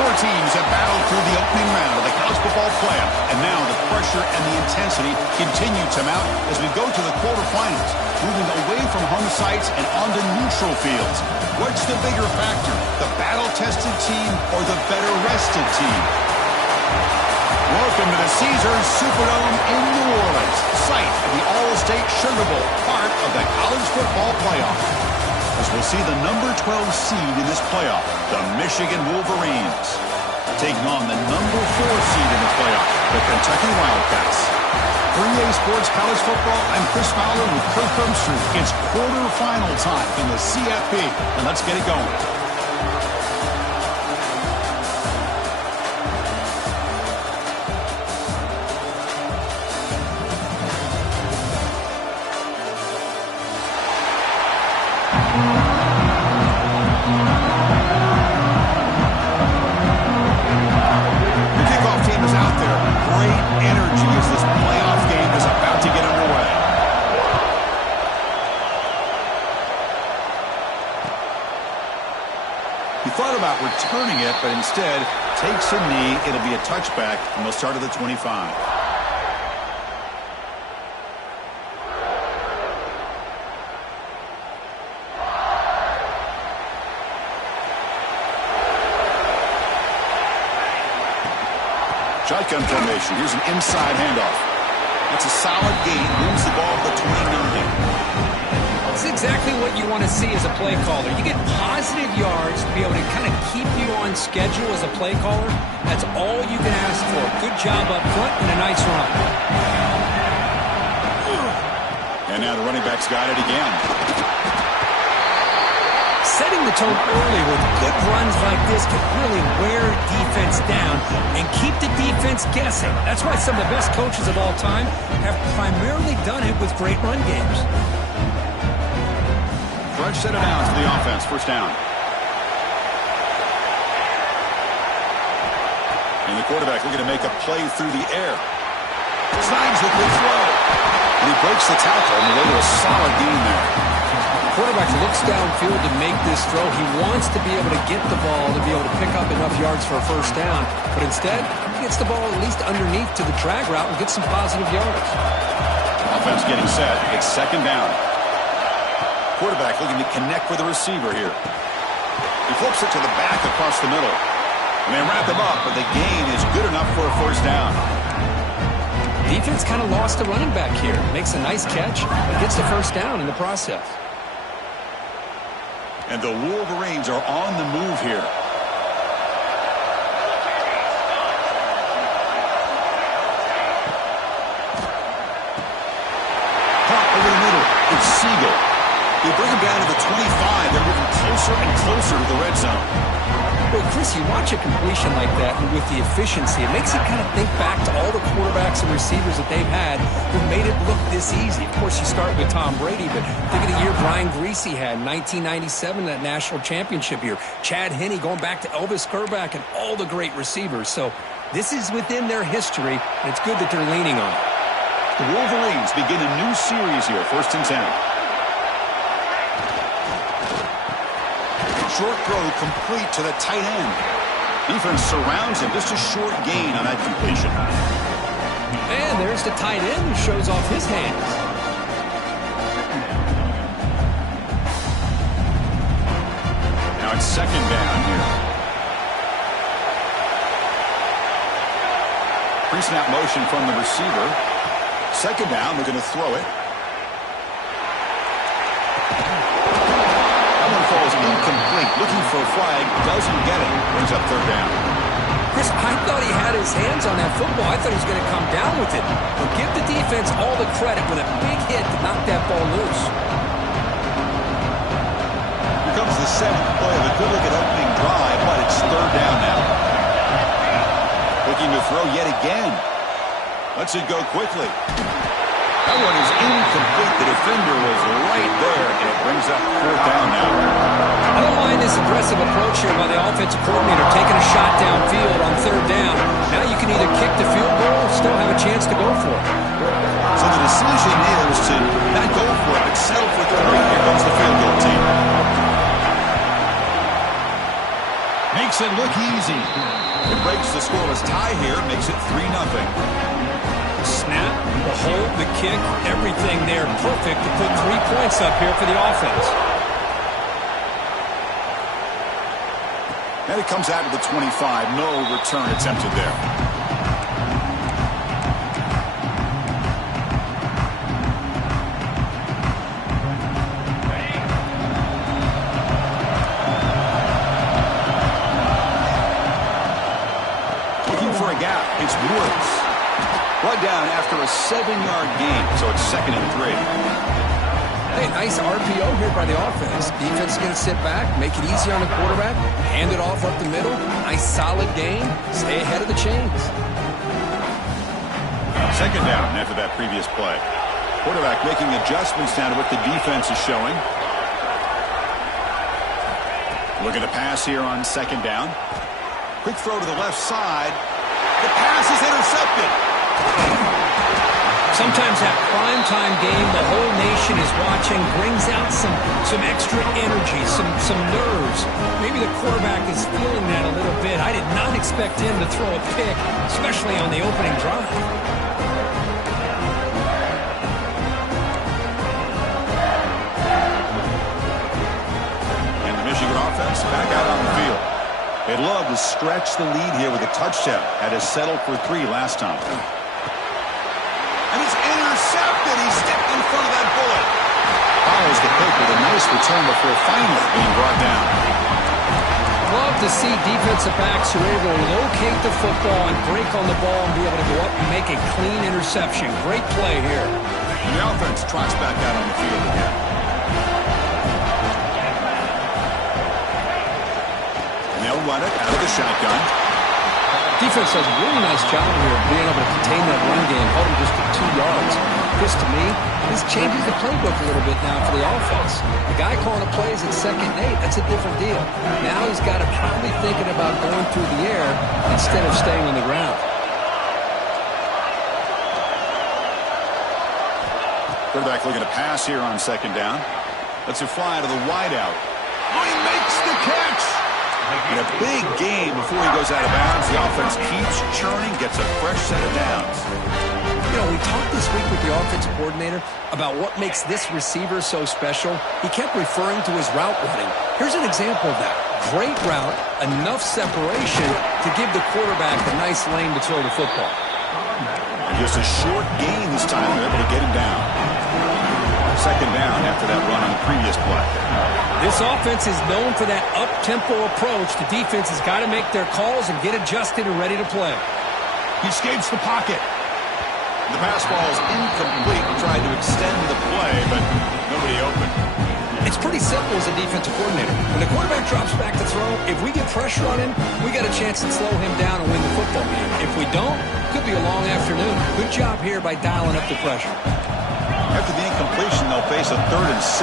Four teams have battled through the opening round of the college football playoff, and now the pressure and the intensity continue to mount as we go to the quarterfinals, moving away from home sites and onto neutral fields. What's the bigger factor, the battle-tested team or the better-rested team? Welcome to the Caesars Superdome in New Orleans, site of the All-State Sugar Bowl, part of the college football playoff. As we'll see the number 12 seed in this playoff, the Michigan Wolverines, taking on the number 4 seed in the playoff, the Kentucky Wildcats. For EA Sports College Football, I'm Chris Fowler with Kirk Herbstreit. It's quarterfinal time in the CFP, and let's get it going. Returning it, but instead takes a knee. It'll be a touchback, and they'll start at the 25. Shotgun formation. Here's an inside handoff. That's a solid gain. Moves the ball to the 29. That's exactly what you want to see as a play caller. You get positive yards to be able to kind of keep you on schedule as a play caller. That's all you can ask for. Good job up front and a nice run. And now the running back's got it again. Setting the tone early with good runs like this can really wear defense down and keep the defense guessing. That's why some of the best coaches of all time have primarily done it with great run games. Fresh set of downs for the offense. First down. And the quarterback looking to make a play through the air. Slides with the throw. And he breaks the tackle on the way to a solid gain there. The quarterback looks downfield to make this throw. He wants to be able to get the ball to be able to pick up enough yards for a first down. But instead, he gets the ball at least underneath to the drag route and gets some positive yards. Offense getting set. It's second down. Quarterback looking to connect with the receiver here. He flips it to the back across the middle. And they wrap him up, but the gain is good enough for a first down. Defense kind of lost the running back here. Makes a nice catch and gets the first down in the process. And the Wolverines are on the move here. Pop over the middle. It's Siegel. They bring him down to the 25. They're moving closer and closer to the red zone. Well, Chris, you watch a completion like that, and with the efficiency, it makes you kind of think back to all the quarterbacks and receivers that they've had who made it look this easy. Of course, you start with Tom Brady, but think of the year Brian Griese had in 1997, that national championship year. Chad Henne going back to Elvis Grbac and all the great receivers. So this is within their history, and it's good that they're leaning on it. The Wolverines begin a new series here, 1st and 10. Short throw complete to the tight end. Defense surrounds him. Just a short gain on that completion. And there's the tight end who shows off his hands. Now it's second down here. Pre-snap motion from the receiver. Second down, they're going to throw it. Falls incomplete, looking for a flag, doesn't get it, brings up third down. Chris, I thought he had his hands on that football. I thought he was going to come down with it. But give the defense all the credit with a big hit to knock that ball loose. Here comes the 7th play of a good-looking opening drive, but it's third down now. Looking to throw yet again. Lets it go quickly. That one is incomplete. The defender was right there, and it brings up fourth down now. I don't mind this aggressive approach here by the offensive coordinator, taking a shot downfield on third down. Now you can either kick the field goal or still have a chance to go for it. So the decision is to not go for it, but settle for 3. Here comes the field goal team. makes it look easy. It breaks the scoreless tie here, makes it 3-0. Snap, the hold, the kick, everything there perfect to put 3 points up here for the offense. And it comes out to the 25. No return attempted there. It's Woods. Brought down after a 7-yard gain, so it's 2nd and 3. Hey, nice RPO here by the offense. Defense is going to sit back, make it easy on the quarterback, hand it off up the middle. Nice solid gain. Stay ahead of the chains. 2nd down after that previous play. Quarterback making adjustments down to what the defense is showing. Looking to pass here on 2nd down. Quick throw to the left side. The pass is intercepted. Sometimes that primetime game, the whole nation is watching, brings out some extra energy, some nerves. Maybe the quarterback is feeling that a little bit. I did not expect him to throw a pick, especially on the opening drive. And the Michigan offense back out on the field. They'd love to stretch the lead here with a touchdown. Had to settle for 3 last time. And it's intercepted. He stepped in front of that bullet. Follows the pick with a nice return before finally being brought down. Love to see defensive backs who are able to locate the football and break on the ball and be able to go up and make a clean interception. Great play here. And the offense trots back out on the field again. They'll run it out of the shotgun. Defense does a really nice job here of being able to contain that run game, hold him just to 2 yards. This, to me, this changes the playbook a little bit now for the offense. The guy calling the plays at 2nd and 8, that's a different deal. Now he's got to probably thinking about going through the air instead of staying on the ground. Quarterback looking to pass here on 2nd down. Lets it fly to the wideout. Oh, he makes the catch! And a big game before he goes out of bounds. The offense keeps churning, gets a fresh set of downs. You know, we talked this week with the offensive coordinator about what makes this receiver so special. He kept referring to his route running. Here's an example of that. Great route, enough separation to give the quarterback a nice lane to throw the football. And just a short gain this time. They're able to get him down. 2nd down after that run on the previous play. This offense is known for that up-tempo approach. The defense has got to make their calls and get adjusted and ready to play. He escapes the pocket. The pass ball is incomplete. He tried to extend the play, but nobody open. It's pretty simple as a defensive coordinator. When the quarterback drops back to throw, if we get pressure on him, we got a chance to slow him down and win the football game. If we don't, it could be a long afternoon. Good job here by dialing up the pressure. After the incompletion, they'll face a 3rd and 6.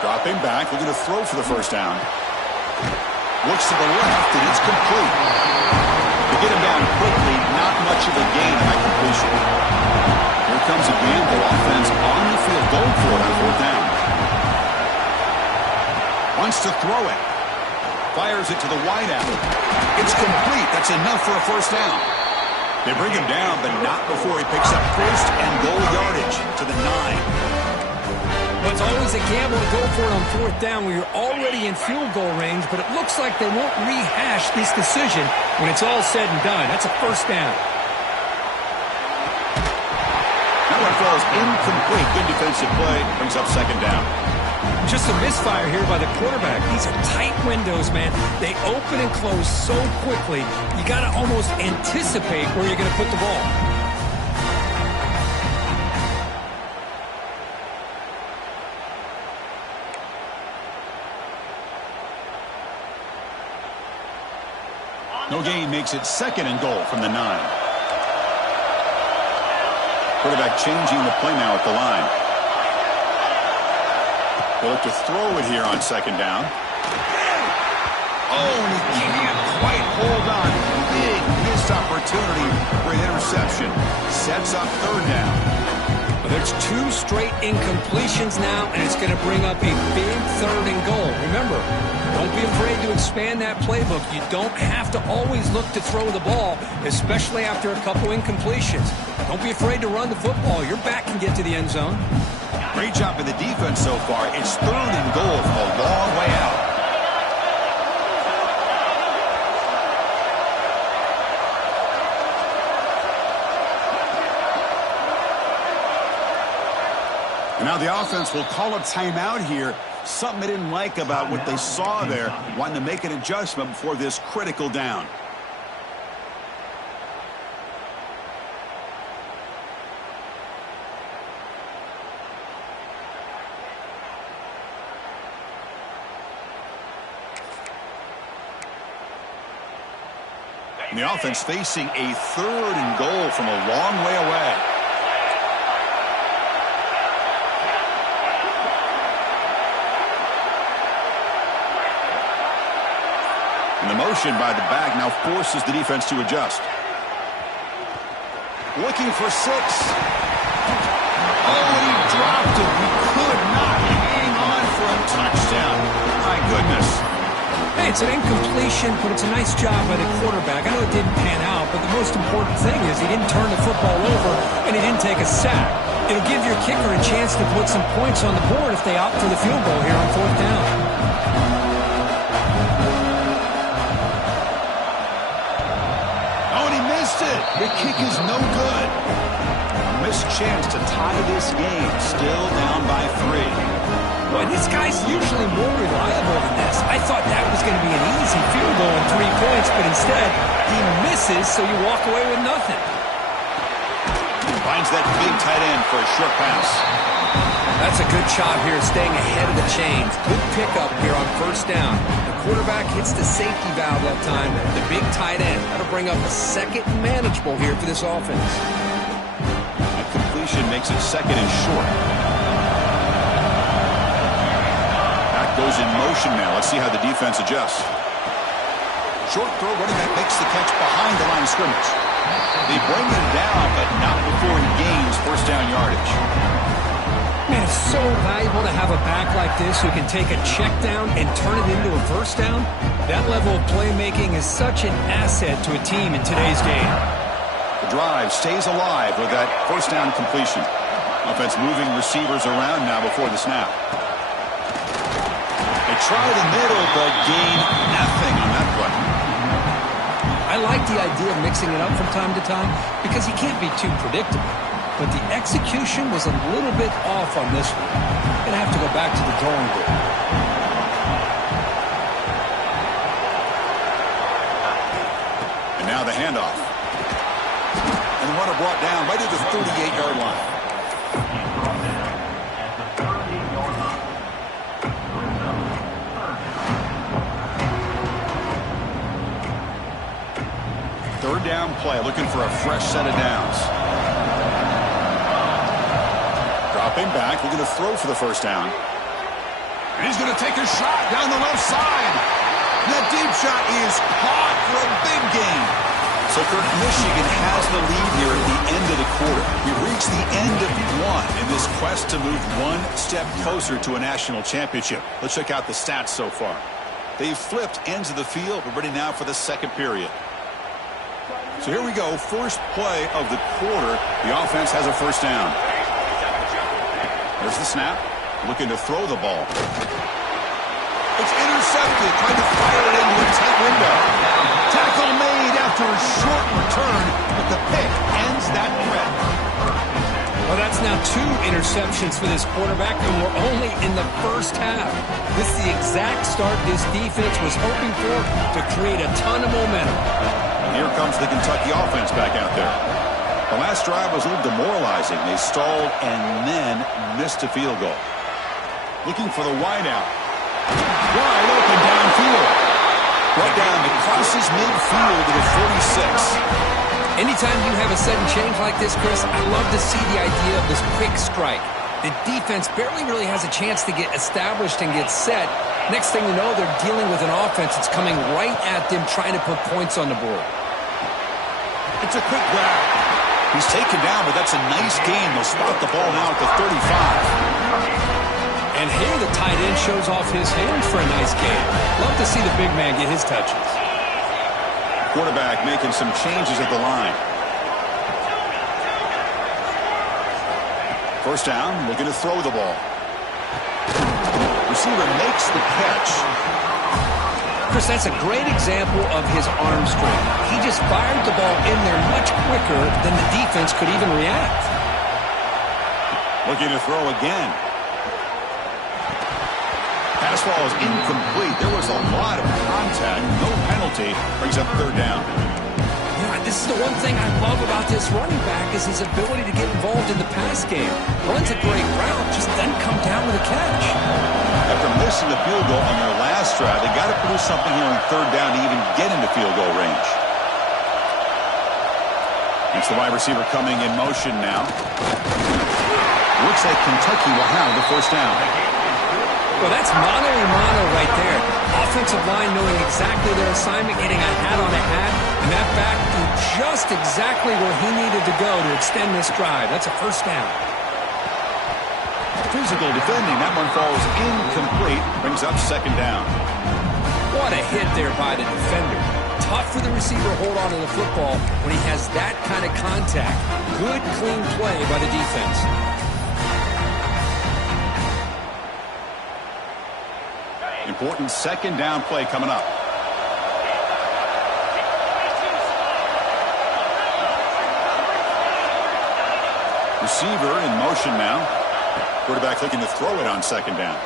Dropping back, looking to throw for the 1st down. Looks to the left, and it's complete. To get him down quickly, not much of a gain on that completion. Here comes again, the offense on the field, going for it on 4th down. Wants to throw it. Fires it to the wideout. It's complete. That's enough for a 1st down. They bring him down, but not before he picks up 1st and goal yardage to the 9. Well, it's always a gamble to go for it on 4th down when you're already in field goal range, but it looks like they won't rehash this decision when it's all said and done. That's a 1st down. That one falls incomplete. Good defensive play. Brings up 2nd down. Just a misfire here by the quarterback. These are tight windows, man. They open and close so quickly. You got to almost anticipate where you're going to put the ball. No gain makes it 2nd and goal from the 9. Quarterback changing the play now at the line. They'll look to throw it here on 2nd down. Oh, and he can't quite hold on. Big missed opportunity for an interception. Sets up 3rd down. There's 2 straight incompletions now, and it's going to bring up a big 3rd and goal. Remember, don't be afraid to expand that playbook. You don't have to always look to throw the ball, especially after a couple incompletions. Don't be afraid to run the football. Your back can get to the end zone. Great job by the defense so far. It's 3rd and goal from a long way out. Now the offense will call a timeout here. Something they didn't like about what they saw there. Wanting to make an adjustment before this critical down. And the offense facing a 3rd and goal from a long way away. And the motion by the back now forces the defense to adjust. Looking for 6. Oh, he dropped it. He could not hang on for a touchdown. My goodness. Hey, it's an incompletion, but it's a nice job by the quarterback. I know it didn't pan out, but the most important thing is he didn't turn the football over and he didn't take a sack. It'll give your kicker a chance to put some points on the board if they opt for the field goal here on 4th down. The kick is no good. A missed chance to tie this game. Still down by 3. Well, this guy's usually more reliable than this. I thought that was going to be an easy field goal and 3 points, but instead he misses, so you walk away with nothing. Finds that big tight end for a short pass. That's a good job here, staying ahead of the chains. Good pickup here on 1st down. Quarterback hits the safety valve that time. The big tight end. That'll bring up a 2nd and manageable here for this offense. That completion makes it 2nd and short. Back goes in motion now. Let's see how the defense adjusts. Short throw, running back makes the catch behind the line of scrimmage. They bring him down, but not before he gains 1st down yardage. Man, it's so valuable to have a back like this who can take a check down and turn it into a 1st down. That level of playmaking is such an asset to a team in today's game. The drive stays alive with that 1st down completion. Offense moving receivers around now before the snap. They try the middle, but gain nothing on that play. I like the idea of mixing it up from time to time because he can't be too predictable. But the execution was a little bit off on this one. Gonna have to go back to the drawing board. And now the handoff. And the runner brought down right at the 38-yard line. Third down play, looking for a fresh set of downs. Dropping back, looking to throw for the 1st down. And he's going to take a shot down the left side. And that deep shot is caught for a big gain. So Kirk, Michigan has the lead here at the end of the quarter. We've reached the end of 1 in this quest to move 1 step closer to a national championship. Let's check out the stats so far. They've flipped ends of the field. We're ready now for the 2nd period. So here we go, first play of the quarter. The offense has a 1st down. There's the snap, looking to throw the ball. It's intercepted, trying to fire it into a tight window. Tackle made after a short return, but the pick ends that threat. Well, that's now 2 interceptions for this quarterback, and we're only in the 1st half. This is the exact start this defense was hoping for to create a ton of momentum. Here comes the Kentucky offense back out there. The last drive was a little demoralizing. They stalled and then missed a field goal. Looking for the wideout. Wide open downfield. Right down across midfield to the 46. Anytime you have a sudden change like this, Chris, I love to see the idea of this quick strike. The defense barely really has a chance to get established and get set. Next thing you know, they're dealing with an offense that's coming right at them, trying to put points on the board. It's a quick grab. He's taken down, but that's a nice gain. They'll spot the ball now at the 35. And here the tight end shows off his hands for a nice gain. Love to see the big man get his touches. Quarterback making some changes at the line. First down, looking to throw the ball. Receiver makes the catch. Chris, that's a great example of his arm strength. He just fired the ball in there much quicker than the defense could even react. Looking to throw again. Pass ball is incomplete. There was a lot of contact. No penalty. Brings up third down. Yeah, this is the one thing I love about this running back is his ability to get involved in the pass game. Runs a great route, just doesn't come down with a catch. After missing the field goal on their last drive, they got to produce something here on third down to even get into field goal range. It's the wide receiver coming in motion now. Looks like Kentucky will have the first down. Well, that's mano-a-mano right there. Offensive line knowing exactly their assignment, getting a hat on a hat, and that back threw just exactly where he needed to go to extend this drive. That's a first down. Physical defending. That one falls incomplete. Brings up second down. What a hit there by the defender. Tough for the receiver to hold on to the football when he has that kind of contact. Good, clean play by the defense. Important second down play coming up. Receiver in motion now. Quarterback looking to throw it on second down.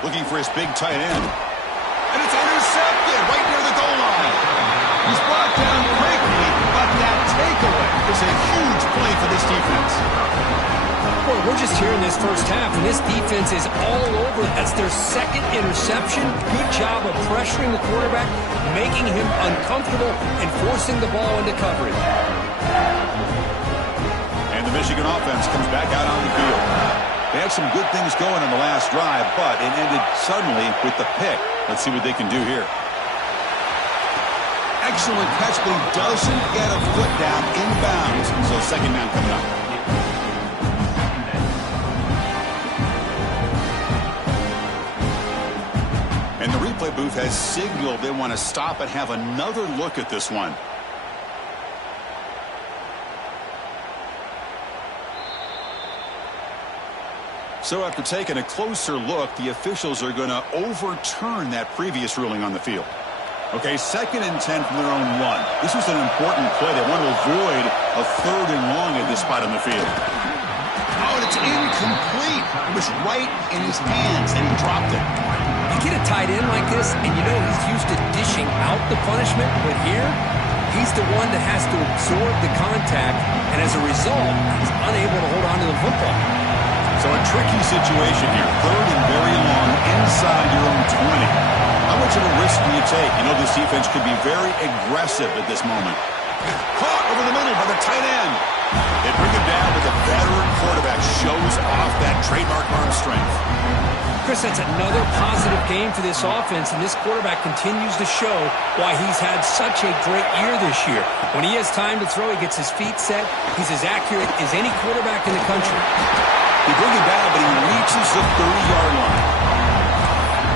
Looking for his big tight end. And it's intercepted right near the goal line. He's brought down quickly, but that takeaway is a huge play for this defense. Boy, we're just here in this first half, and this defense is all over. That's their second interception. Good job of pressuring the quarterback, making him uncomfortable, and forcing the ball into coverage. And the Michigan offense comes back out on the field. They had some good things going on the last drive, but it ended suddenly with the pick. Let's see what they can do here. Excellent catch, but he doesn't get a foot down inbounds. So second down coming up. And the replay booth has signaled they want to stop and have another look at this one. So after taking a closer look, the officials are going to overturn that previous ruling on the field. Okay, 2nd and 10 from their own 1. This was an important play. They want to avoid a 3rd and long at this spot on the field. Oh, and it's incomplete. It was right in his hands, and he dropped it. You get a tight end like this, and you know he's used to dishing out the punishment, but here, he's the one that has to absorb the contact, and as a result, he's unable to hold on to the football. So a tricky situation here. 3rd and very long inside your own 20. How much of a risk do you take? You know this defense could be very aggressive at this moment. Caught over the middle by the tight end. They bring him down, but the veteran quarterback shows off that trademark arm strength. Chris, that's another positive game for this offense, and this quarterback continues to show why he's had such a great year this year. When he has time to throw, he gets his feet set. He's as accurate as any quarterback in the country. They bring him down, but he reaches the 30-yard line.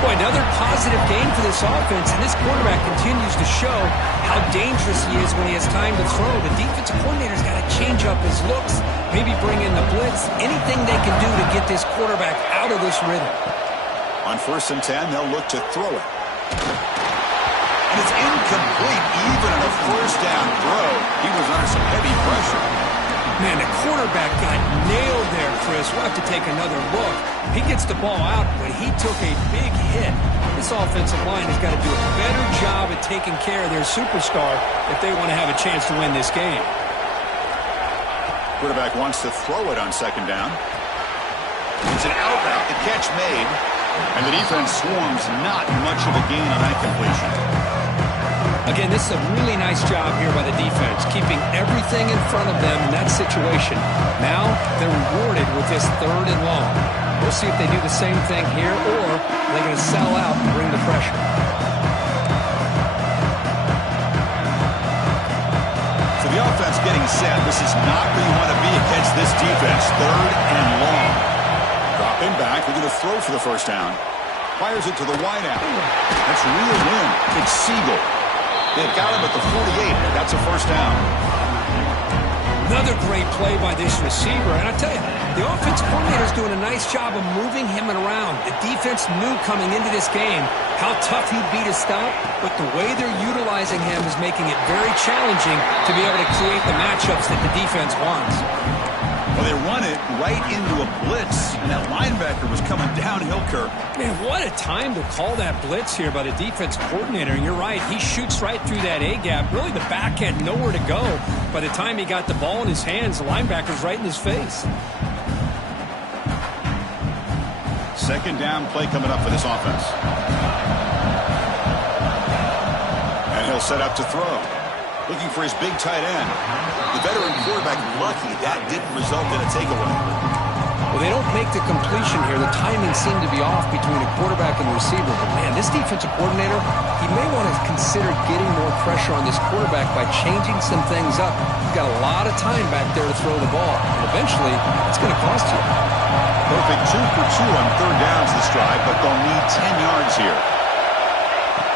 Boy, another positive game for this offense, and this quarterback continues to show how dangerous he is when he has time to throw. The defensive coordinator's got to change up his looks, maybe bring in the blitz, anything they can do to get this quarterback out of this rhythm. On 1st and 10, they'll look to throw it. And it's incomplete, even on a first down throw. He was under some heavy pressure. Man, the quarterback got nailed there, Chris. We'll have to take another look. He gets the ball out, but he took a big hit. This offensive line has got to do a better job at taking care of their superstar if they want to have a chance to win this game. Quarterback wants to throw it on 2nd down. It's an out route, the catch made, and the defense swarms not much of a gain on that completion. Again, this is a really nice job here by the defense, keeping everything in front of them in that situation. Now they're rewarded with this 3rd and long. We'll see if they do the same thing here, or they're going to sell out and bring the pressure. So the offense offense getting set. This is not where you want to be against this defense. 3rd and long. Dropping back. They're going to throw for the first down. Fires it to the wideout. That's reeled in. It's Siegel. They've got him at the 48. That's a first down. Another great play by this receiver. And I tell you, the offense coordinator is doing a nice job of moving him around. The defense knew coming into this game how tough he'd be to stop, but the way they're utilizing him is making it very challenging to be able to create the matchups that the defense wants. Well, they run it right into a blitz, and that linebacker was coming downhill, Kirk. Man, what a time to call that blitz here by the defense coordinator. And you're right, he shoots right through that A-gap. Really, the back had nowhere to go. By the time he got the ball in his hands, the linebacker's right in his face. Second down play coming up for this offense. And he'll set up to throw. Looking for his big tight end. The veteran quarterback lucky that didn't result in a takeaway. Well, they don't make the completion here. The timing seemed to be off between a quarterback and the receiver. But, man, this defensive coordinator, he may want to consider getting more pressure on this quarterback by changing some things up. He's got a lot of time back there to throw the ball. And eventually, it's going to cost you. Perfect 2 for 2 on 3rd downs this drive, but they'll need 10 yards here.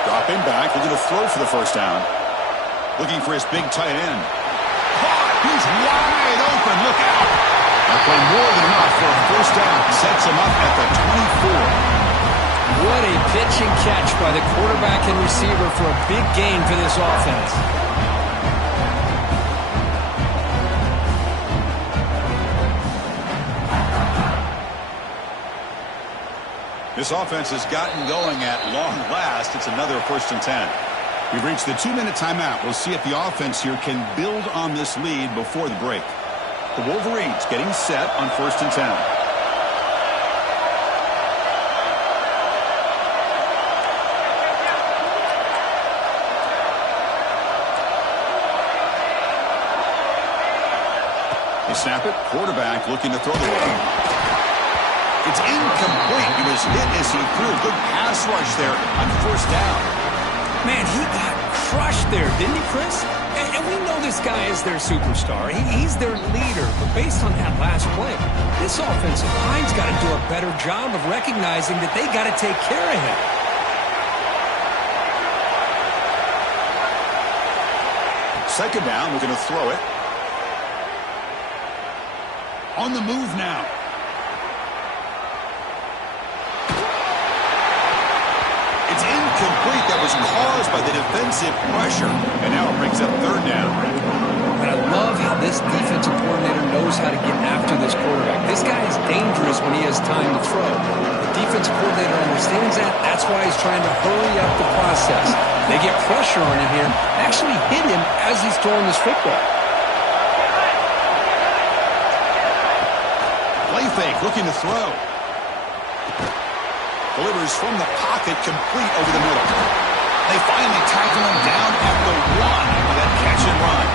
Dropping back. They're going to throw for the first down. Looking for his big tight end. He's wide open. Look out. That play more than enough for a first down. Sets him up at the 24. What a pitch and catch by the quarterback and receiver for a big gain for this offense. This offense has gotten going at long last. It's another 1st and 10. We've reached the 2-minute timeout. We'll see if the offense here can build on this lead before the break. The Wolverines getting set on 1st and 10. They snap it. Quarterback looking to throw the ball. It's incomplete. He was hit as he threw. Good pass rush there on 1st down. Man, he got crushed there, didn't he, Chris? And we know this guy is their superstar. He's their leader. But based on that last play, this offensive line's got to do a better job of recognizing that they got to take care of him. Second down, we're going to throw it. On the move now. It's incomplete. That was caused by the defensive pressure. And now it brings up 3rd down. And I love how this defensive coordinator knows how to get after this quarterback. This guy is dangerous when he has time to throw. The defensive coordinator understands that. That's why he's trying to hurry up the process. They get pressure on him here. Actually hit him as he's throwing this football. Play fake, looking to throw. Delivers from the pocket, complete over the middle. They finally tackle him down at the 1 with that catch and run.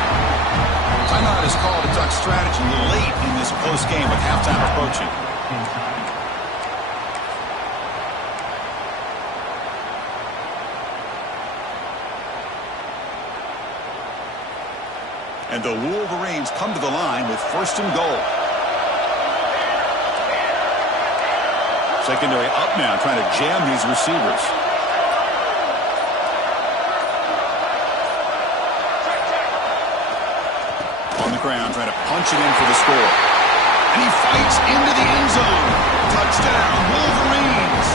Timeout is called to talk strategy late in this close game with halftime approaching. And the Wolverines come to the line with 1st and goal. Secondary up now, trying to jam these receivers. On the ground, trying to punch it in for the score. And he fights into the end zone. Touchdown, Wolverines!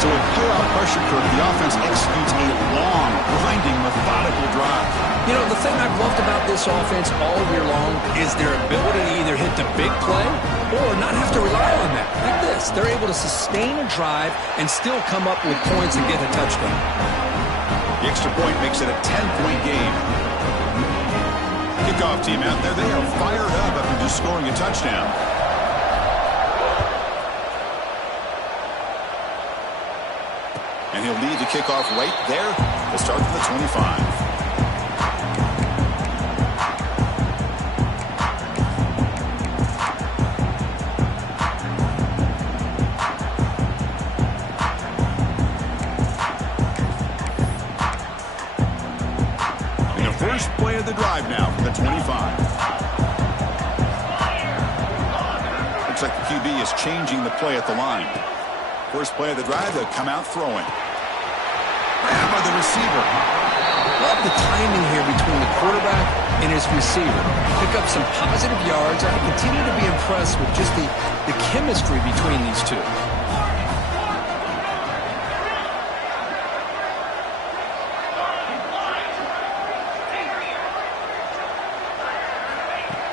So with pure-out pressure curve, the offense executes a long, grinding, methodical drive. You know, the thing I've loved about this offense all year long is their ability to either hit the big play or not have to rely on that. Like this, they're able to sustain a drive and still come up with points and get a touchdown. The extra point makes it a 10-point game. Kickoff team out there, they are fired up after just scoring a touchdown. And he'll lead the kickoff right there. We'll start from the 25. First play of the drive now from the 25. Looks like the QB is changing the play at the line. First play of the drive, they'll come out throwing. Grab by the receiver. Love the timing here between the quarterback and his receiver. Pick up some positive yards. I continue to be impressed with just the chemistry between these two.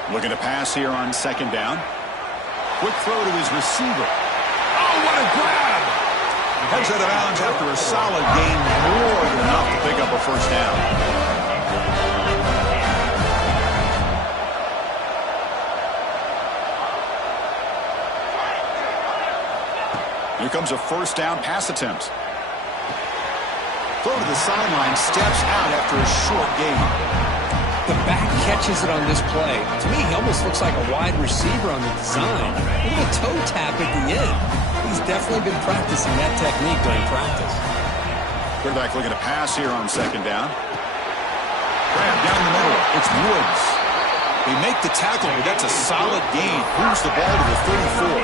Looking to pass here on second down. Quick throw to his receiver. Oh, what a grab! Heads out of bounds after a solid gain, more than enough to pick up a first down. Here comes a first down pass attempt. Throw to the sideline, steps out after a short gain. The back catches it on this play. To me, he almost looks like a wide receiver on the design. A little toe tap at the end. He's definitely been practicing that technique during practice. Quarterback looking to pass here on second down. Grab down the middle. It's Woods. They make the tackle, but that's a solid gain. Moves the ball to the 34.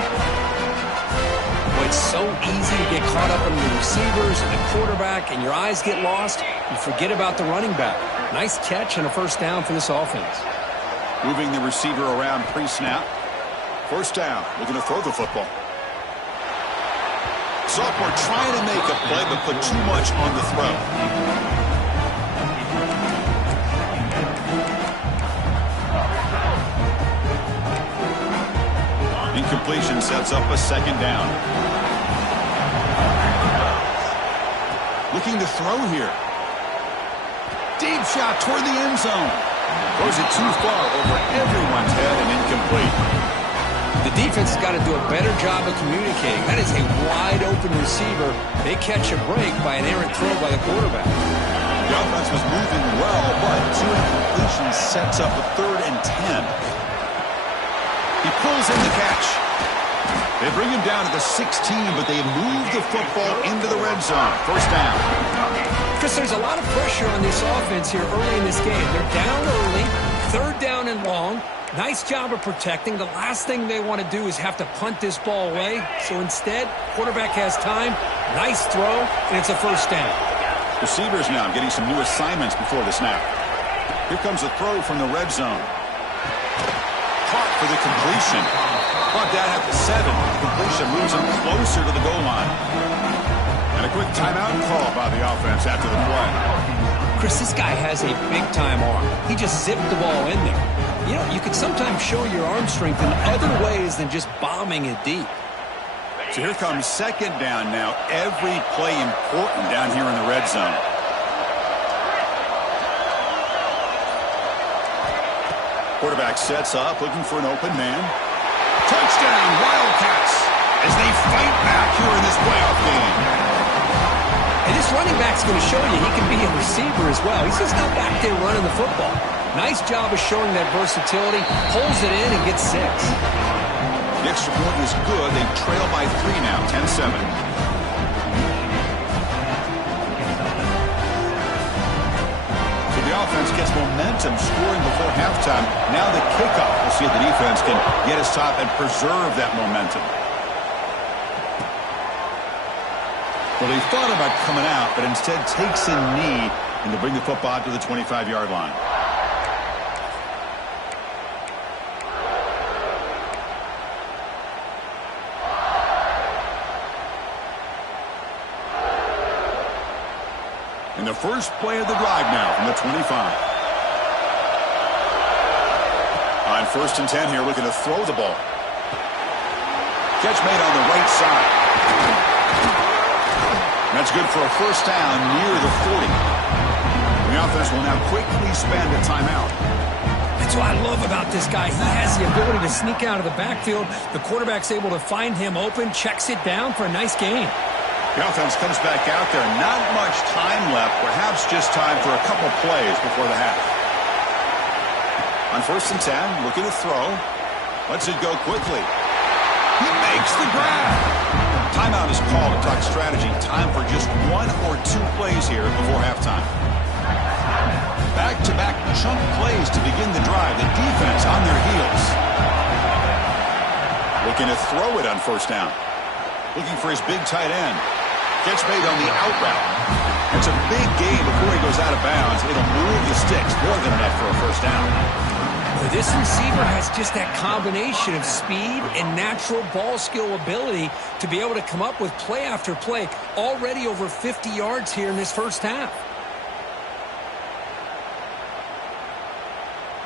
Well, it's so easy to get caught up in the receivers and the quarterback, and your eyes get lost. You forget about the running back. Nice catch and a first down for this offense. Moving the receiver around pre-snap. First down. Looking to throw the football. Sophomore trying to make a play, but put too much on the throw. Incompletion sets up a second down. Looking to throw here. Deep shot toward the end zone. Throws it too far over everyone's head and incomplete. The defense has got to do a better job of communicating. That is a wide-open receiver. They catch a break by an errant throw by the quarterback. The offense was moving well, but two incompletions sets up a 3rd and 10. He pulls in the catch. They bring him down to the 16, but they move the football into the red zone. First down. Chris, there's a lot of pressure on this offense here early in this game. They're down early, 3rd down and long. Nice job of protecting. The last thing they want to do is have to punt this ball away. So instead, quarterback has time. Nice throw, and it's a first down. Receivers now getting some new assignments before the snap. Here comes a throw from the red zone. Caught for the completion. Brought down at the 7. The completion moves him closer to the goal line. And a quick timeout call by the offense after the play. Chris, this guy has a big-time arm. He just zipped the ball in there. You know, you can sometimes show your arm strength in other ways than just bombing it deep. So here comes second down now. Every play important down here in the red zone. Quarterback sets up, looking for an open man. Touchdown, Wildcats, as they fight back here in this playoff game. And this running back's going to show you he can be a receiver as well. He's just not back there running the football. Nice job of showing that versatility. Pulls it in and gets 6. The extra point is good. They trail by 3 now, 10-7. So the offense gets momentum, scoring before halftime. Now the kickoff. We'll see if the defense can get a stop and preserve that momentum. Well, they thought about coming out, but instead takes a knee and to bring the football to the 25-yard line. In the first play of the drive now from the 25. On 1st and 10 here, looking to throw the ball. Catch made on the right side. That's good for a first down near the 40. The offense will now quickly spend a timeout. That's what I love about this guy. He has the ability to sneak out of the backfield. The quarterback's able to find him open, checks it down for a nice gain. The offense comes back out there. Not much time left. Perhaps just time for a couple plays before the half. On 1st and 10, looking to throw. Lets it go quickly. He makes the grab. Timeout is called to talk strategy. Time for just 1 or 2 plays here before halftime. Back-to-back chunk plays to begin the drive. The defense on their heels. Looking to throw it on first down. Looking for his big tight end. Gets made on the out route. It's a big gain before he goes out of bounds. It'll move the sticks more than enough for a first down. This receiver has just that combination of speed and natural ball skill ability to be able to come up with play after play. Already over 50 yards here in this first half.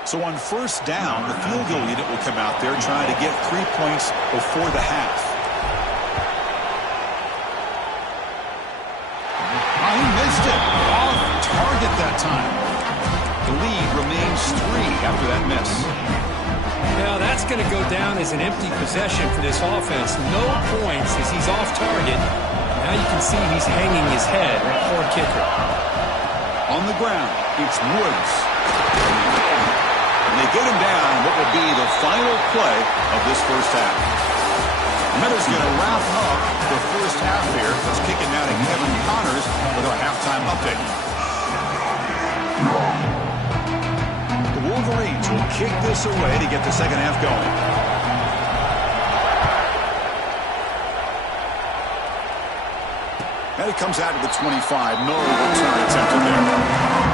So on first down, the field goal unit will come out there trying to get 3 points before the half. Oh, he missed it. Off target that time. The lead remains 3 after that miss. Now that's going to go down as an empty possession for this offense. No points as he's off target. Now you can see he's hanging his head. Poor kicker. On the ground, it's Woods. And they get him down what will be the final play of this first half. Meta's going to wrap up the first half here. Let's kick it now to Kevin Connors with our halftime update. The Wolverines will kick this away to get the second half going. And it comes out to the 25. No return attempted there.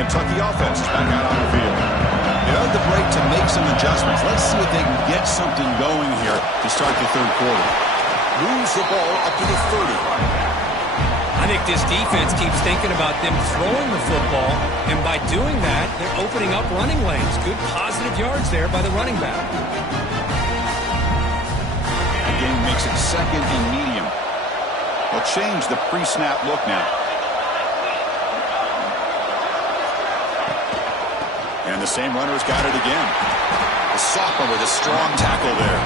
Kentucky offense is back out on the field. They had the break to make some adjustments. Let's see if they can get something going here to start the third quarter. Moves the ball up to the 30. I think this defense keeps thinking about them throwing the football, and by doing that, they're opening up running lanes. Good positive yards there by the running back. The game makes it second and medium. They'll change the pre-snap look now. And the same runner's got it again. The sophomore with a strong tackle there.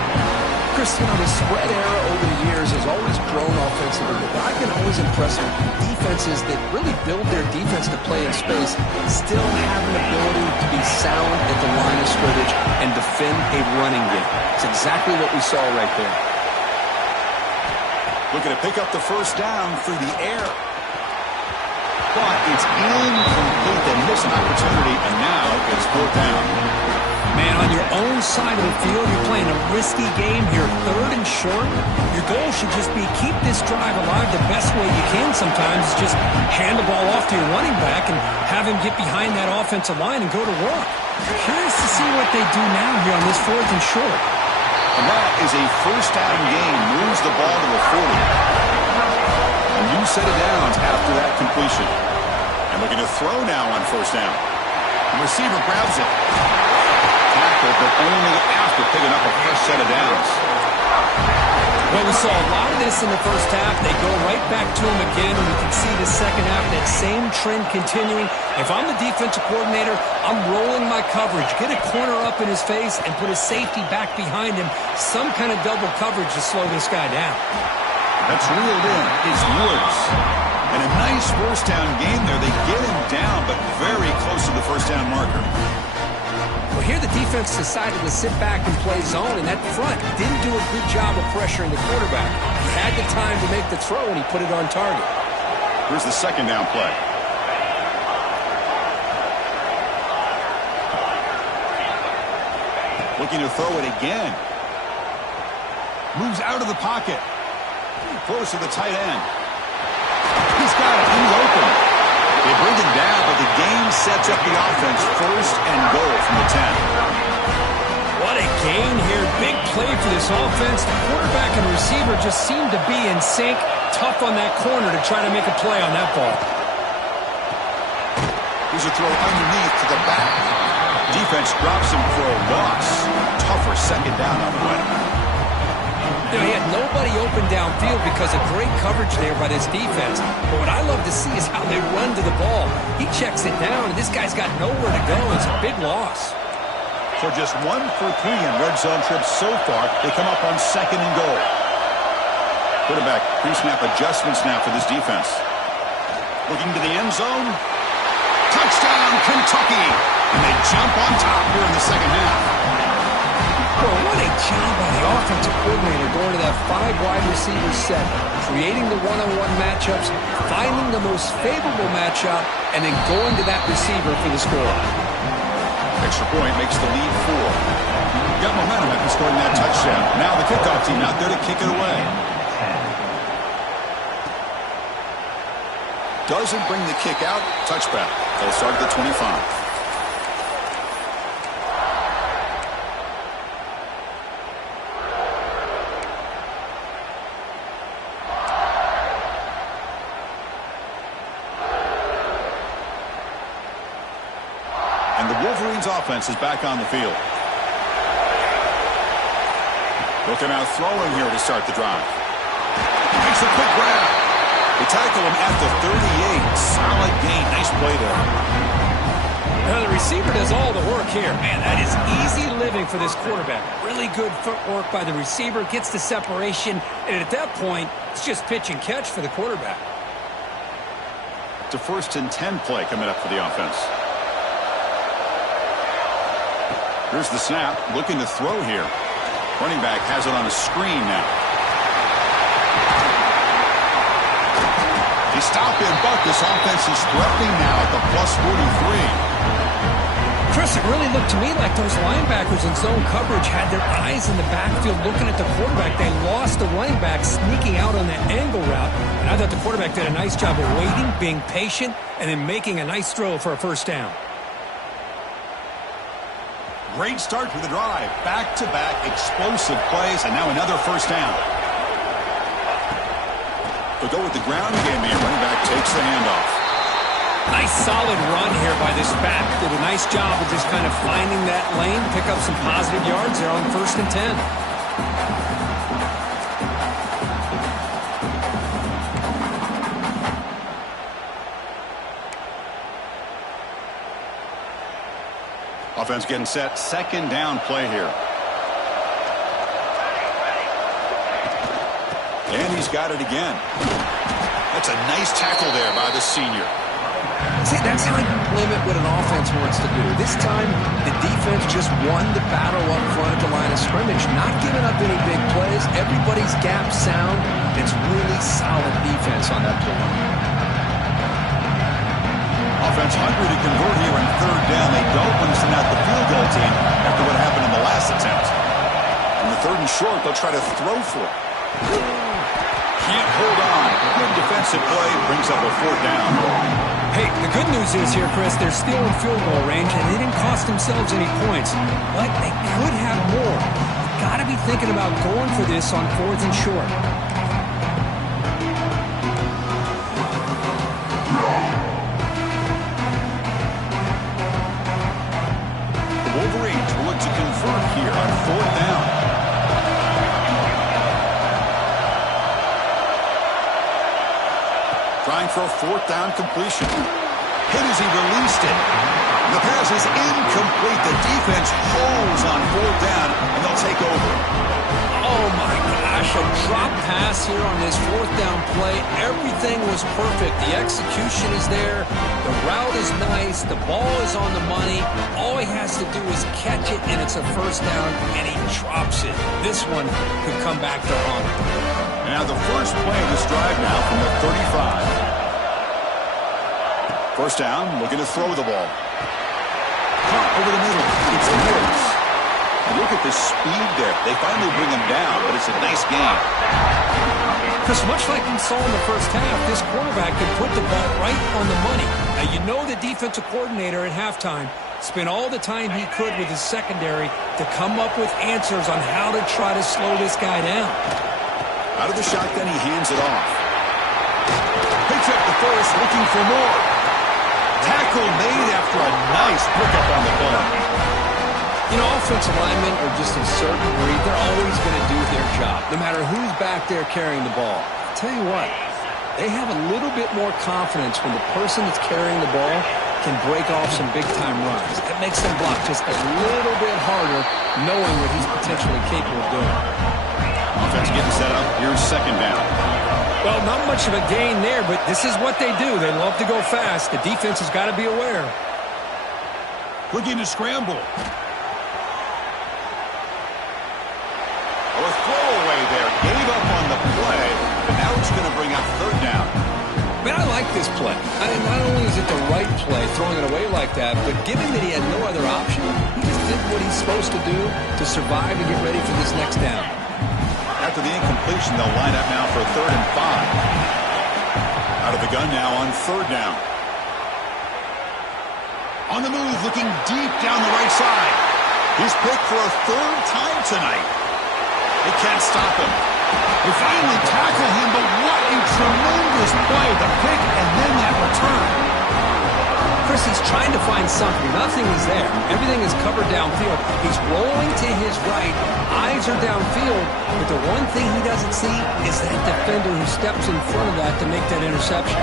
Chris, you know, the spread era over the years has always grown offensively, but I've been always impressed with defenses that really build their defense to play in space, still have an ability to be sound at the line of scrimmage and defend a running game. It's exactly what we saw right there. Looking to pick up the first down through the air. But it's incomplete. They miss an opportunity, and now it's fourth down. Man, on your own side of the field, you're playing a risky game here. Third and short. Your goal should just be keep this drive alive the best way you can sometimes. Is just hand the ball off to your running back and have him get behind that offensive line and go to work. Curious to see what they do now here on this fourth and short. And that is a first down gain. Moves the ball to the 40. A new set of downs after that completion. And looking to throw now on first down. The receiver grabs it. Tackle, but only after picking up a fresh set of downs. Well, we saw a lot of this in the first half. They go right back to him again, and you can see the second half, that same trend continuing. If I'm the defensive coordinator, I'm rolling my coverage. Get a corner up in his face and put a safety back behind him. Some kind of double coverage to slow this guy down. That's reeled in. It's Woods. And a nice first down game there. They get him down, but very close to the first down marker. Well, here the defense decided to sit back and play zone, and that front didn't do a good job of pressuring the quarterback. He had the time to make the throw, and he put it on target. Here's the second down play. Looking to throw it again. Moves out of the pocket. Close to the tight end. He's got it in the open. They bring him down, but the game sets up the offense first and goal from the 10. What a gain here. Big play for this offense. The quarterback and receiver just seem to be in sync. Tough on that corner to try to make a play on that ball. Here's a throw underneath to the back. Defense drops him for a loss. Tougher second down on the way. He had nobody open downfield because of great coverage there by this defense. But what I love to see is how they run to the ball. He checks it down, and this guy's got nowhere to go. It's a big loss. So just 1 for 3 in red zone trips so far. They come up on second and goal. Quarterback pre-snap adjustments now for this defense. Looking to the end zone. Touchdown, Kentucky! And they jump on top here in the second half. Well, what a job by the offensive coordinator going to that 5 wide receiver set, creating the one-on-one matchups, finding the most favorable matchup, and then going to that receiver for the score. Extra point makes the lead 4. Got momentum after scoring that touchdown. Now the kickoff team out there to kick it away. Doesn't bring the kick out. Touchback. They'll start at the 25. And the Wolverines offense is back on the field. Looking out throwing here to start the drive. Makes a quick grab. They tackle him at the 38. Solid gain. Nice play there. Now the receiver does all the work here. Man, that is easy living for this quarterback. Really good footwork by the receiver. Gets the separation. And at that point, it's just pitch and catch for the quarterback. It's a 1st and 10 play coming up for the offense. Here's the snap. Looking to throw here. Running back has it on a screen now. They stop in, but this offense is threatening now at the +43. Chris, it really looked to me like those linebackers in zone coverage had their eyes in the backfield looking at the quarterback. They lost the running back sneaking out on that angle route. And I thought the quarterback did a nice job of waiting, being patient, and then making a nice throw for a 1st down. Great start to the drive. Back-to-back explosive plays, and now another 1st down. They'll go with the ground game here. Running back takes the handoff. Nice solid run here by this back. Did a nice job of just kind of finding that lane, pick up some positive yards there on 1st and 10. Offense getting set. 2nd down play here. And he's got it again. That's a nice tackle there by the senior. See, that's how you limit what an offense wants to do. This time, the defense just won the battle up front at the line of scrimmage, not giving up any big plays. Everybody's gap sound. It's really solid defense on that play. Offense hungry to convert here on 3rd down. They don't want to send out the field goal team after what happened in the last attempt. On the 3rd and short, they'll try to throw for it. Can't hold on. Good defensive play brings up a 4th down. Hey, the good news is here, Chris, they're still in field goal range, and they didn't cost themselves any points. But they could have more. You've got to be thinking about going for this on 4th and short. The Wolverines will look to convert here on 4th down. Trying for a 4th down completion. Hit as he released it. The pass is incomplete. The defense holds on 4th down, and they'll take over. Oh, my gosh, a drop pass here on this 4th down play. Everything was perfect. The execution is there. The route is nice. The ball is on the money. All he has to do is catch it, and it's a 1st down, and he drops it. This one could come back to haunt him. And now the first play of this drive now from the 35. 1st down, looking to throw the ball. Caught over the middle. It's Woods. Look at the speed there. They finally bring him down, but it's a nice game. Chris, much like we saw in the 1st half, this quarterback can put the ball right on the money. Now, you know the defensive coordinator at halftime spent all the time he could with his secondary to come up with answers on how to try to slow this guy down. Out of the shotgun, he hands it off. Picks up the first, looking for more. Tackle made after a nice pickup on the play. You know, offensive linemen are just a certain breed. They're always going to do their job, no matter who's back there carrying the ball. I'll tell you what, they have a little bit more confidence when the person that's carrying the ball can break off some big-time runs. That makes them block just a little bit harder, knowing what he's potentially capable of doing. Offense getting set up. Here's 2nd down. Well, not much of a gain there, but this is what they do. They love to go fast. The defense has got to be aware. Looking to scramble. third down. Man, I like this play. I mean, not only is it the right play, throwing it away like that, but given that he had no other option, he just did what he's supposed to do to survive and get ready for this next down. After the incompletion, they'll line up now for 3rd and 5. Out of the gun now on 3rd down. On the move, looking deep down the right side. He's picked for a 3rd time tonight. They can't stop him. They finally tackle him, but what a tremendous play. The pick and then that return. Chris, he's trying to find something. Nothing is there. Everything is covered downfield. He's rolling to his right. Eyes are downfield. But the one thing he doesn't see is that defender who steps in front of that to make that interception.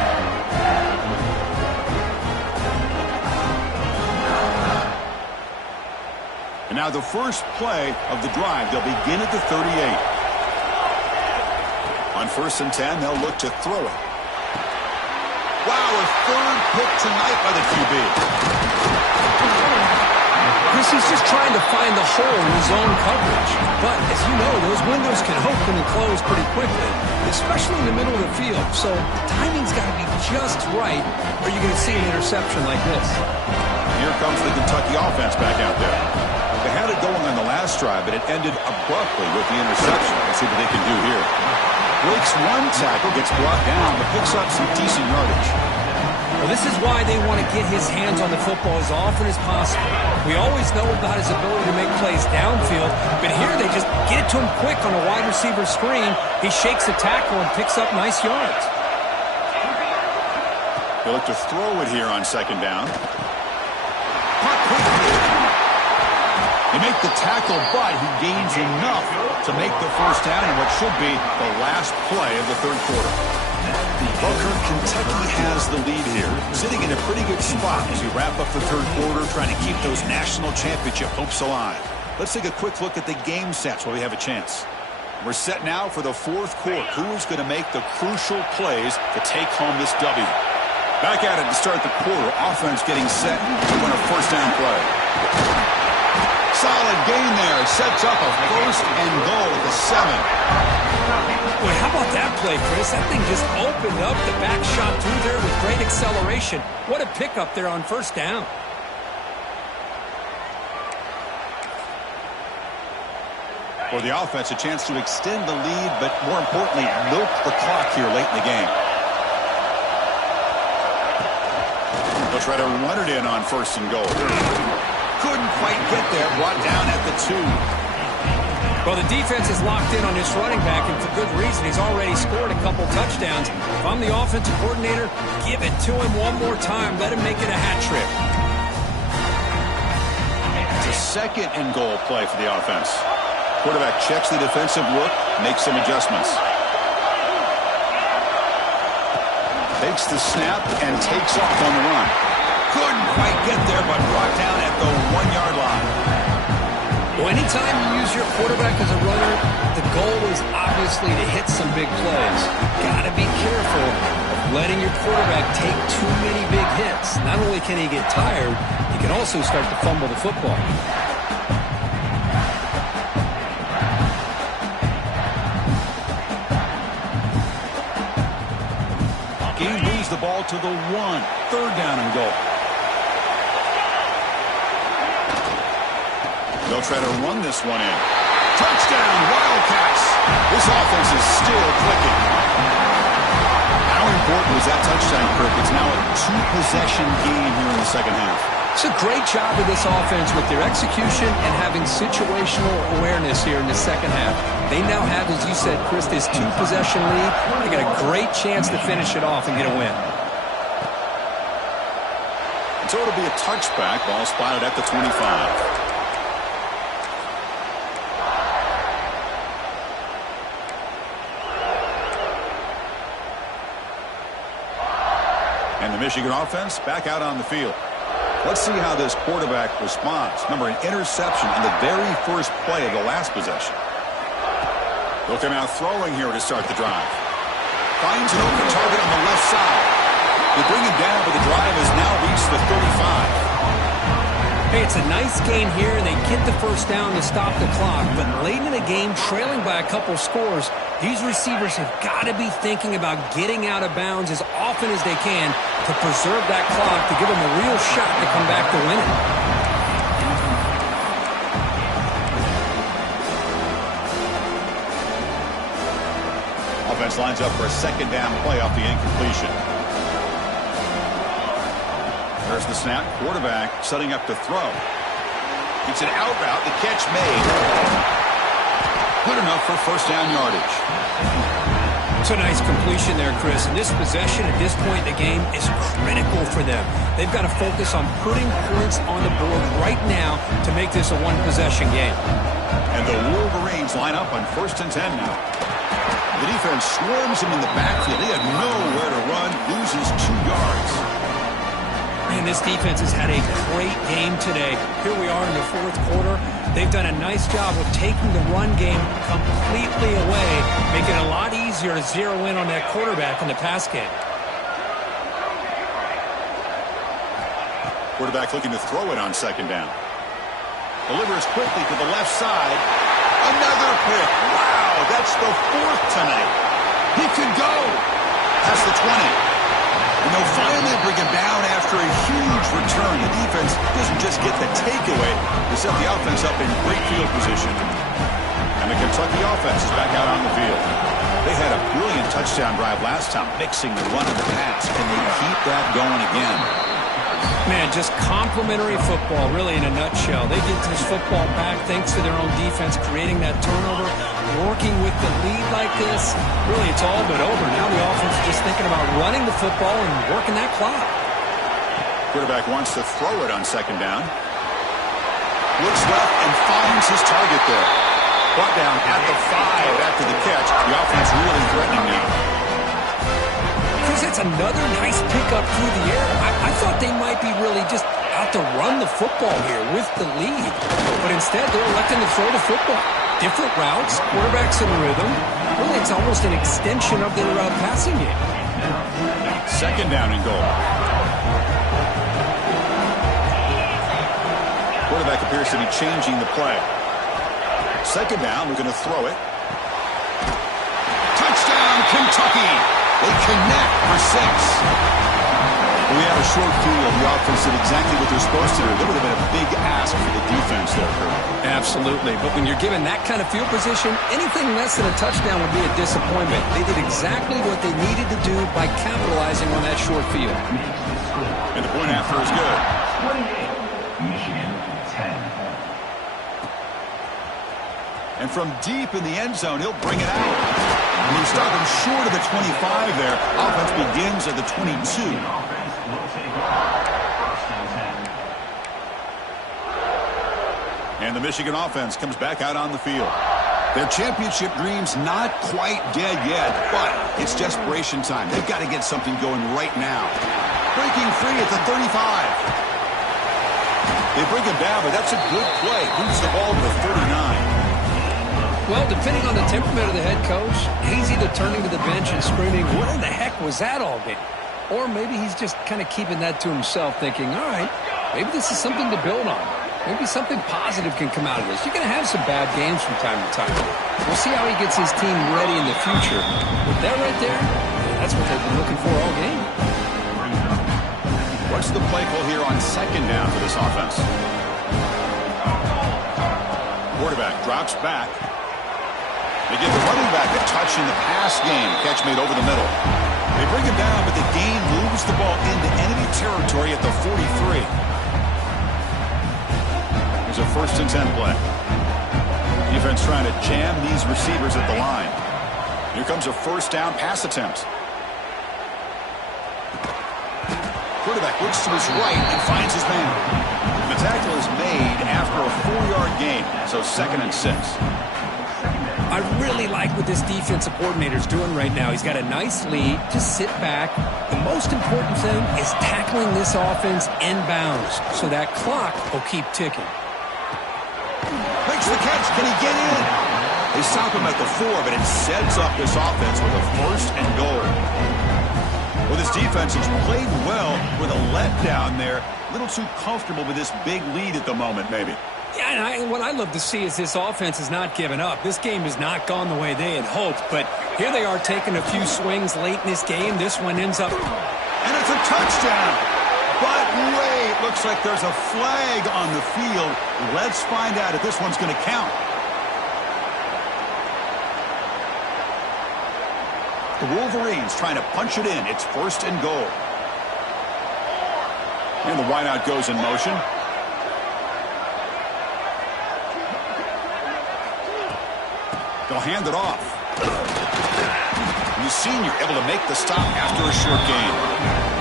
And now the first play of the drive. They'll begin at the 38. On 1st and 10, they'll look to throw it. Wow, a 3rd pick tonight by the QB. Chris, he's just trying to find the hole in his own coverage. But, as you know, those windows can open and close pretty quickly, especially in the middle of the field. So the timing's got to be just right, or you're going to see an interception like this. Here comes the Kentucky offense back out there. They had it going on the last drive, but it ended abruptly with the interception. Let's see what they can do here. Breaks one tackle, gets brought down, but picks up some decent yardage. Well, this is why they want to get his hands on the football as often as possible. We always know about his ability to make plays downfield, but here they just get it to him quick on a wide receiver screen. He shakes the tackle and picks up nice yards. They look to throw it here on 2nd down. They make the tackle, but he gains enough to make the 1st down in what should be the last play of the 3rd quarter. Well, Kirk, Kentucky has the lead here, sitting in a pretty good spot as we wrap up the 3rd quarter, trying to keep those national championship hopes alive. Let's take a quick look at the game sets while we have a chance. We're set now for the 4th quarter. Who is going to make the crucial plays to take home this W? Back at it to start the quarter. Offense getting set to win a 1st down play. Solid gain there. Sets up a 1st and goal at the 7. Boy, how about that play, Chris? That thing just opened up. The back shot through there with great acceleration. What a pickup there on 1st down. For the offense, a chance to extend the lead, but more importantly, milk the clock here late in the game. They'll try to run it in on 1st and goal. Couldn't quite get there. Brought down at the 2. Well, the defense is locked in on this running back, and for good reason. He's already scored a couple touchdowns. If I'm the offensive coordinator, give it to him one more time. Let him make it a hat trick. It's a 2nd and goal play for the offense. Quarterback checks the defensive look, makes some adjustments. Takes the snap and takes off on the run. Couldn't quite get there, but brought down at the 1-yard line. Well, anytime you use your quarterback as a runner, the goal is obviously to hit some big plays. Got to be careful of letting your quarterback take too many big hits. Not only can he get tired, he can also start to fumble the football. He moves the ball to the 1. 3rd down and goal. They'll try to run this one in. Touchdown, Wildcats. This offense is still clicking. How important was that touchdown, Kirk? It's now a 2-possession game here in the 2nd half. It's a great job of this offense with their execution and having situational awareness here in the 2nd half. They now have, as you said, Chris, this 2-possession lead. They got a great chance to finish it off and get a win. And so it'll be a touchback. Ball spotted at the 25. And the Michigan offense back out on the field. Let's see how this quarterback responds. Remember, an interception on the very first play of the last possession. They'll come out throwing here to start the drive. Finds an open target on the left side. They bring him down, but the drive has now reached the 35. Hey, it's a nice gain here, and they get the first down to stop the clock. But late in the game, trailing by a couple scores, these receivers have got to be thinking about getting out of bounds as often as they can to preserve that clock, to give them a real shot to come back to win it. Offense lines up for a second down play off the incompletion. There's the snap. Quarterback setting up to throw. It's an out route. The catch made. Good enough for first down yardage. It's a nice completion there, Chris. And this possession at this point in the game is critical for them. They've got to focus on putting points on the board right now to make this a one-possession game. And the Wolverines line up on 1st and 10 now. The defense swarms him in the backfield. He had nowhere to run, loses 2 yards. Man, this defense has had a great game today. Here we are in the 4th quarter. They've done a nice job of taking the run game completely away, making it a lot easier to zero in on that quarterback in the pass game. Quarterback looking to throw it on 2nd down. Delivers quickly to the left side. Another pick. Wow, that's the 4th tonight. He could go past the 20. And they'll finally bring him down after a huge return. The defense doesn't just get the takeaway. They set the offense up in great field position. And the Kentucky offense is back out on the field. They had a brilliant touchdown drive last time, mixing the run and the pass. Can they keep that going again? Man, just complimentary football, really, in a nutshell. They get this football back thanks to their own defense, creating that turnover, working with the lead like this. Really, it's all but over. Now the offense is just thinking about running the football and working that clock. Quarterback wants to throw it on 2nd down. Looks left and finds his target there. Brought down at the 5 after the catch. The offense really threatening now. Chris, it's another nice pickup through the air. I thought they might be really just out to run the football here with the lead. But instead, they're electing to throw the football. Different routes, quarterbacks in rhythm. Really, it's almost an extension of their passing game. 2nd down and goal. Quarterback appears to be changing the play. 2nd down, we're going to throw it. Touchdown, Kentucky! They connect for 6. We had a short field. The offense did exactly what they're supposed to do. That would have been a big ask for the defense there, Kurt. Absolutely. But when you're given that kind of field position, anything less than a touchdown would be a disappointment. They did exactly what they needed to do by capitalizing on that short field. And the point after is good. 28, Michigan 10. And from deep in the end zone, he'll bring it out. And they stop him short of the 25 there. Offense begins at the 22. And the Michigan offense comes back out on the field. Their championship dreams not quite dead yet, but it's desperation time. They've got to get something going right now. Breaking free at the 35. They bring him down, but that's a good play. Moves the ball to the 39. Well, depending on the temperament of the head coach, he's either turning to the bench and screaming, what in the heck was that all game? Or maybe he's just kind of keeping that to himself, thinking, all right, maybe this is something to build on. Maybe something positive can come out of this. You're going to have some bad games from time to time. We'll see how he gets his team ready in the future. But that right there, that's what they've been looking for all game. What's the play call here on 2nd down for this offense? Quarterback drops back. They give the running back a touch in the pass game. Catch made over the middle. They bring him down, but the gain moves the ball into enemy territory at the 43. Here's a 1st and 10 play. Defense trying to jam these receivers at the line. Here comes a 1st down pass attempt. Quarterback looks to his right and finds his man. The tackle is made after a 4-yard gain, so 2nd and 6. I really like what this defensive coordinator is doing right now. He's got a nice lead. Just sit back. The most important thing is tackling this offense inbounds so that clock will keep ticking. Makes the catch. Can he get in? They stop him at the 4, but it sets up this offense with a 1st and goal. Well, this defense has played well with a letdown there. A little too comfortable with this big lead at the moment, maybe. Yeah, and what I love to see is this offense has not given up. This game has not gone the way they had hoped, but here they are taking a few swings late in this game. This one ends up... And it's a touchdown. But wait, looks like there's a flag on the field. Let's find out if this one's going to count. The Wolverines trying to punch it in. It's 1st and goal. And the wideout goes in motion. They'll hand it off. And the senior able to make the stop after a short gain.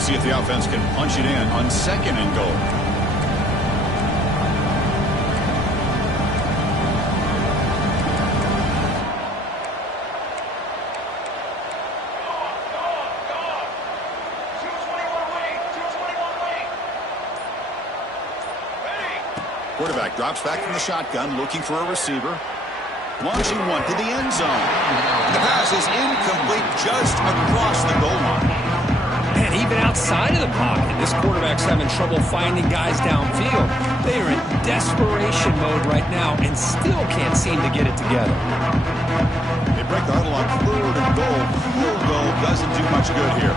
See if the offense can punch it in on 2nd and goal. Quarterback drops back from the shotgun, looking for a receiver. Launching one to the end zone. The pass is incomplete just across the goal line. And even outside of the pocket, this quarterback's having trouble finding guys downfield. They are in desperation mode right now and still can't seem to get it together. They break the huddle on 3rd and goal. Field goal doesn't do much good here.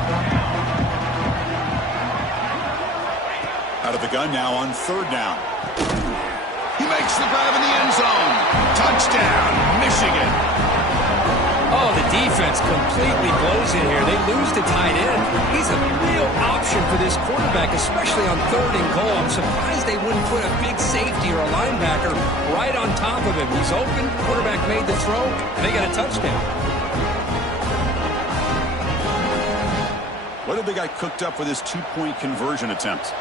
Out of the gun now on 3rd down. He makes the grab in the end zone. Touchdown, Michigan. Oh, the defense completely blows it here. They lose to tight end. He's a real option for this quarterback, especially on 3rd and goal. I'm surprised they wouldn't put a big safety or a linebacker right on top of him. He's open, quarterback made the throw, and they got a touchdown. What have they got cooked up with this 2-point conversion attempt?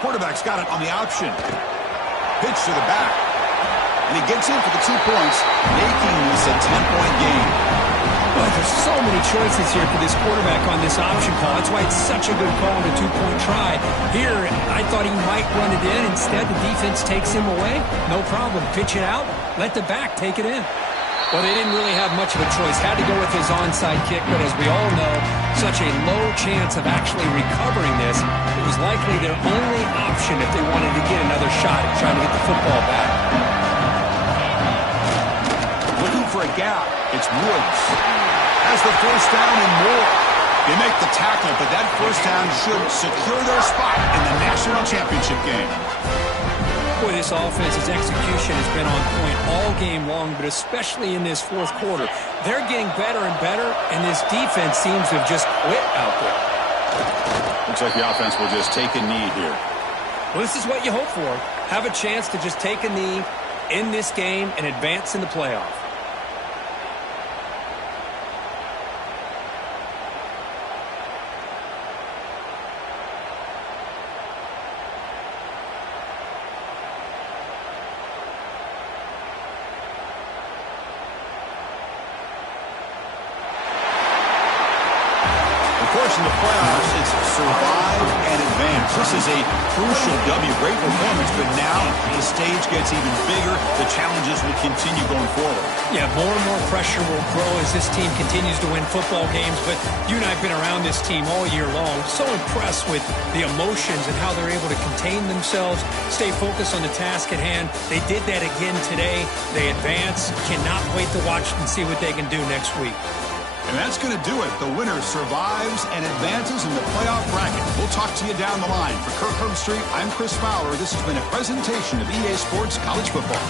Quarterback's got it on the option. Pitch to the back. And he gets in for the 2 points, making this a 10-point game. Well, there's so many choices here for this quarterback on this option call. That's why it's such a good call on a 2-point try. Here, I thought he might run it in. Instead, the defense takes him away. No problem. Pitch it out. Let the back take it in. Well, they didn't really have much of a choice. Had to go with his onside kick, but as we all know, such a low chance of actually recovering this. It was likely their only option if they wanted to get another shot at trying to get the football back. Looking for a gap. It's Woods. Has the 1st down and more. They make the tackle, but that 1st down should secure their spot in the national championship game. Boy, this offense's execution has been on point all game long, but especially in this 4th quarter. They're getting better and better, and this defense seems to have just quit out there. Looks like the offense will just take a knee here. Well, this is what you hope for. Have a chance to just take a knee in this game and advance in the playoff. In the playoffs, it's survive and advance. This is a crucial W. Great performance, but now the stage gets even bigger. The challenges will continue going forward. Yeah, more and more pressure will grow as this team continues to win football games, but you and I have been around this team all year long. So impressed with the emotions and how they're able to contain themselves, stay focused on the task at hand. They did that again today. They advance. Cannot wait to watch and see what they can do next week. And that's going to do it. The winner survives and advances in the playoff bracket. We'll talk to you down the line. For Kirk Herbstreit, I'm Chris Fowler. This has been a presentation of EA Sports College Football.